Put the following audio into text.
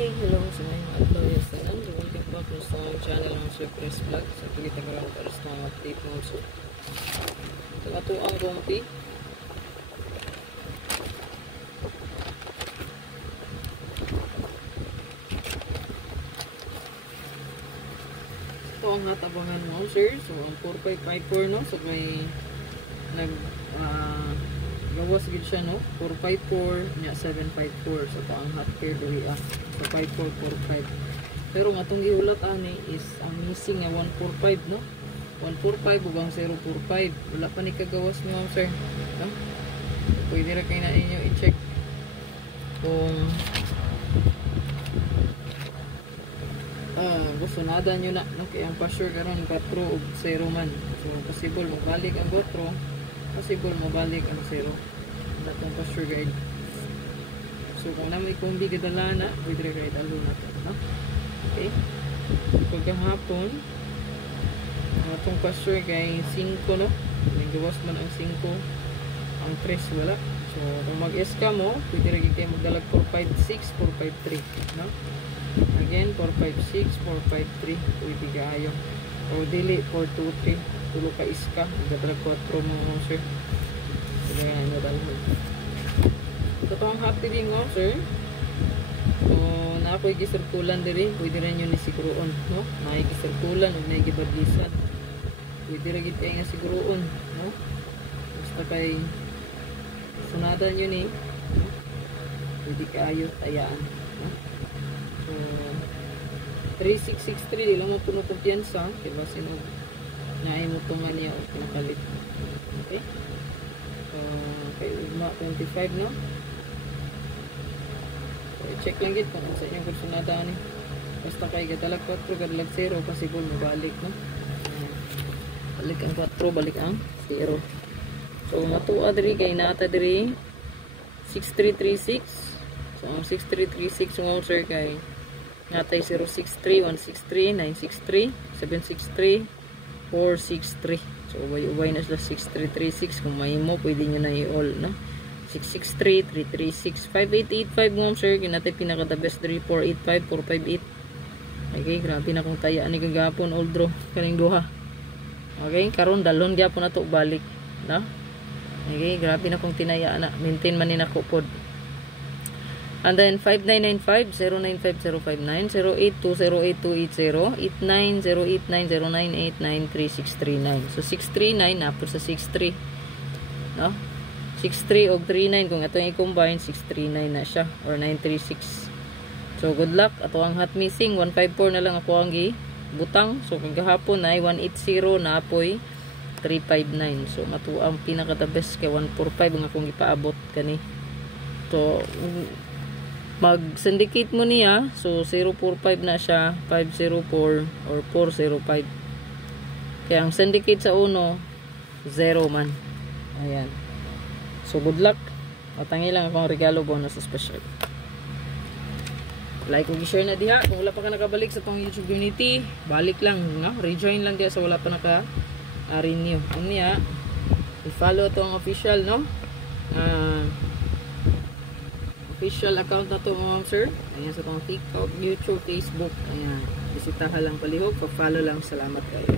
Okay, hello sa mga adlaw yes tanan. Welcome back sa among channel ng Sir Chris Vlog. Sa kita karon para sa mga update mo so. Ito ato ang gumpi. Ito ang natabangan mo sir. So ang 4554 no. So may gawas gid siya no. 454 nya 754. So ito ang hot care diri So 5445. Pero nga itong giulat ani is ang missing nga 145 no. 145 ug ang 045. Wala pa ni kagawas niyo sir. No? Pwede ra kay na inyo i-check kung gusto nada nyo na no? Kaya ang pa-sure karon 4 ug 0 man. So possible mabalik ang 4, possible mabalik ang 0. Datong pa-sure guide. So kung naman ikombi gadala na, pwede rin kahit alo na ito. No? Okay. Pagkahapon, itong pa-sure kay 5 no? May gawas man ang 5. Ang 3 wala. So kung mag-SK mo, pwede rin kayo magdalag 456, 453. No? Again, 456, 453. Pwede kayo. O dili, 423. Tulo ka iska. Magdalag 4 mo sir. Pwede nga nyo dalhan. Ito ang happy din mo, sir. So, na ako'y gisirkulan diri. Pwede rin yun isiguroon, no? Naikisirkulan o naikibagisan. Pwede rin kayo nga siguroon, no? Basta kay sunadan yun eh. No? Pwede kayo tayaan, no? So, 3663, di lang mo puno kumpiyansa. Diba sino naimutungan niya o pinakalit. Okay? So, kay Ugma 25, no? Check lang gid kung sa inyong kursunada ni. Basta kay gadalag 4, gadalag 0, possible mabalik no. Balik ang 4, balik ang 0. So matuwa diri kay naata diri 6336. So ang 6336 ng sir kay natay 063 163 963 763 463. So ubay na sila 6336 kung mahimo pwede niyo na i-all no. 663-336-5885 mo sir, kinatay pinaka the best 3485-458. Okay, grabe na kung tayaan ni kagapon old draw kaning duha. Okay, karon dalon gyapon nato balik no. Okay, grabe na kung tinayaan na maintain man ni nako pod. And then 5995-095059 082082880 890890989369. So 639 na po sa 63 no. 63 o 39 kung ito yung i-combine 639 na siya or 936. So good luck. Ato ang hot missing 154 na lang ako ang butang. So kagahapon ay 180 na apoy 359. So mato ang pinaka the best kay 145 ang akong ipaabot kani. So mag-syndicate mo niya. So 045 na siya 504 or 405. Kaya ang syndicate sa uno 0 man. Ayan. So good luck. Matangi lang akong regalo bonus special. Like kung i-share na diha. Kung wala pa ka nakabalik sa tong YouTube community, balik lang. No? Rejoin lang diha sa wala pa naka-renew. Ano niya? I-follow tong official, no? Official account na to mga sir. Ayan sa tong TikTok, YouTube, Facebook. Ayan. Bisitahan lang palihog. Pa-follow lang. Salamat kayo.